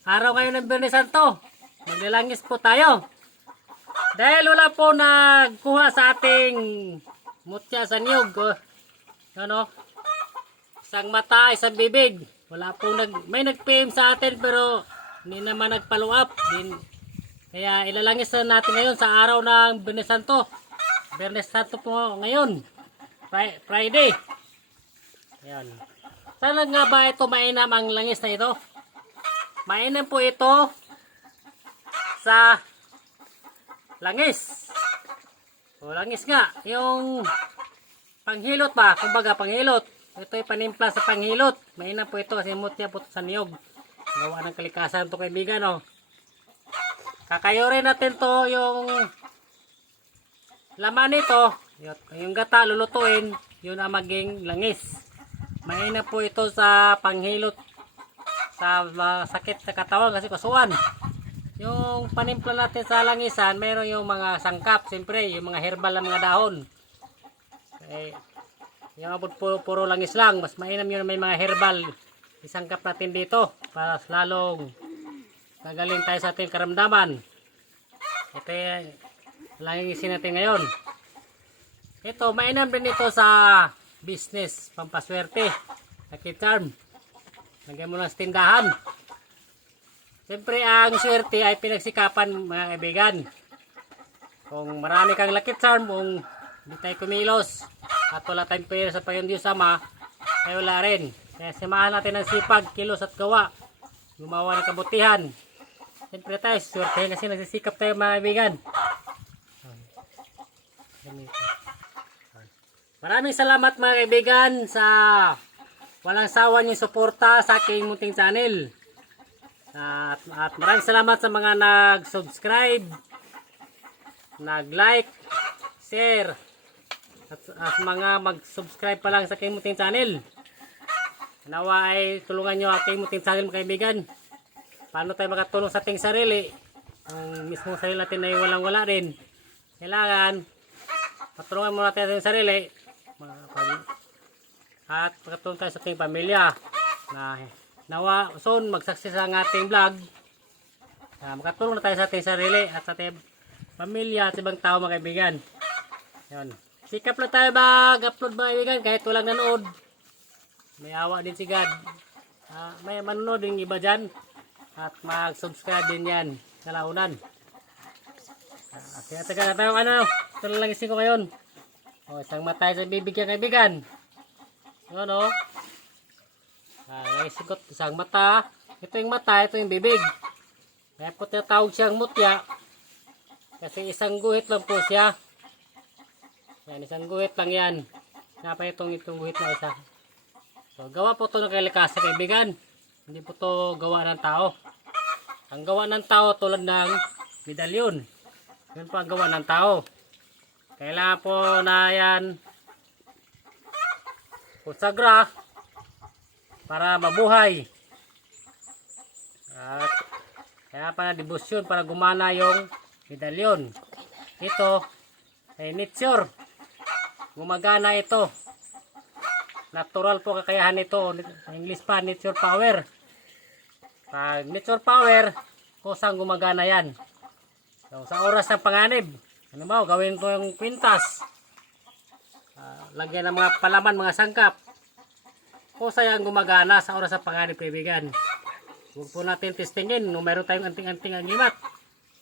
Araw ngayon ng Biyernes Santo. Maglalangis po tayo. Dahil wala po nagkuha sa ating mutya sa niyog. Ano? Isang mata, isang bibig. Wala po may nag-PM sa atin pero hindi naman nag-follow up. Kaya ilalangis na natin ngayon sa araw ng Biyernes Santo. Biyernes Santo po ngayon. Friday. Ayan. Saan nga ba ito mainam ang langis na ito? Mainam po ito sa langis. O langis nga. Yung panghilot ba? Kumbaga panghilot. Ito ay panimpla sa panghilot. Mainam po ito kasi mutya po sa niyog. Gawa ng kalikasan ito kaibigan. O. Kakayurin natin to yung laman nito. Yung gata lulutuin. Yun ang maging langis. Mainam po ito sa panghilot sa sakit sa katawan kasi kasuan. Yung panimpla natin sa langisan, mayroon yung mga sangkap, siyempre, yung mga herbal na mga dahon. Yung abot puro langis lang, mas mainam yun may mga herbal. Isangkap natin dito para lalong gagaling tayo sa ating karamdaman. Ito yung langisin natin ngayon. Ito, mainam din ito sa business, pampaswerte, lucky charm. Lagyan mo lang sa tindahan. Siyempre ang swerte ay pinagsikapan mga kaibigan. Kung marami kang lucky charm, kung hindi tayo kumilos at wala tayong pera sa Panginoon Diyos Ama, ay wala rin. Kaya samahan natin ang sipag, kilos at gawa. Gumawa ng kabutihan. Siyempre tayo, swerte kasi nagsisikap tayo mga kaibigan. Maraming salamat mga kaibigan sa walang sawa niyong suporta sa aking munting channel. At maraming salamat sa mga nag-subscribe, nag-like, share, at mga mag-subscribe pa lang sa aking munting channel. Nawa ay tulungan nyo aking munting channel mga kaibigan. Paano tayo makatulong sa ating sarili? Ang mismong sarili natin ay walang-wala rin. Kailangan patulungan muna natin ating sarili. At makatulong tayo sa ating pamilya na nawa soon mag-success ang ating vlog. Makatulong na tayo sa ating sarili at sa ating pamilya at ibang tao mga kaibigan. Yan. Sikap lang tayo mag-upload mga kaibigan kahit walang nanood. May awa din si God. May manonood din iba dyan at mag-subscribe din yan sa launan. Tinatagal na tayo ito lang isin ko ngayon. Isang matay sa bibigyan kaibigan. Yun o. Naisikot isang mata. Ito yung mata, ito yung bibig. Kaya po tinatawag siyang mutya. Kasi isang guhit lang po siya. Yan, isang guhit lang yan. Napa itong guhit na isa. So, gawa po ito ng kalikasan kaibigan. Hindi po ito gawa ng tao. Ang gawa ng tao tulad ng medalyon. Yun po ang gawa ng tao. Kailangan po na yan sagra para mabuhay. At kaya pa na debosyon para gumana yung medalyon. Ito ay nature. Gumagana ito. Natural po kakayahan ito. English pa, nature power. Pag nature power, kusang gumagana yan. So, sa oras ng panganib, ano ba, gawin ko yung kwintas. Lagyan ng mga palaman, mga sangkap. Kusa yan gumagana sa oras ng panganib kaibigan. Huwag po natin testingin. Kung meron tayong anting-anting agimat,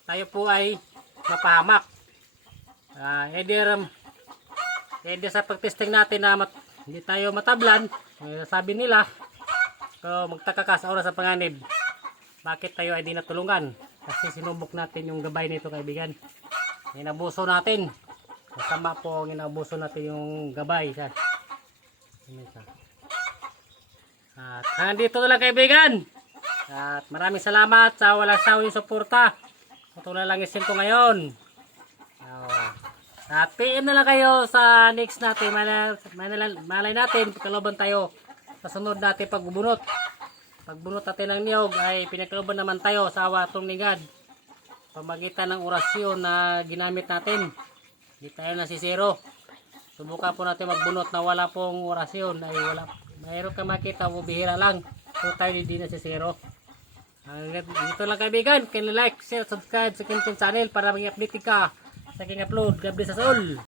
tayo po ay mapahamak. Either sa pagtesting natin na hindi tayo matablan, sabi nila, so magtaka ka sa oras ng panganib. Bakit tayo ay di natulungan? Kasi sinubok natin yung gabay nito kaibigan. Inabuso natin. Masama po ang inabuso natin yung gabay. At nandito na lang kaibigan. At maraming salamat sa walang sawa yung suporta. Ito na lang isin ko ngayon. At PM na lang kayo sa next natin. Malay natin, pagkaloban tayo sa sunod natin pagbubunot. Pagbunot natin ng niyog ay pinagkaloban naman tayo sa awatong ni God. Pamagitan ng orasyon na ginamit natin. Hindi tayo nasisiro. Subukan po natin magbunot na wala pong orasyon. Ay wala. Mayroon ka makita, bubihira lang. So tayo hindi nasisiro. Ito lang kaibigan. Kaya like, share, subscribe sa aking channel para maging update ka sa aking upload. God bless us all.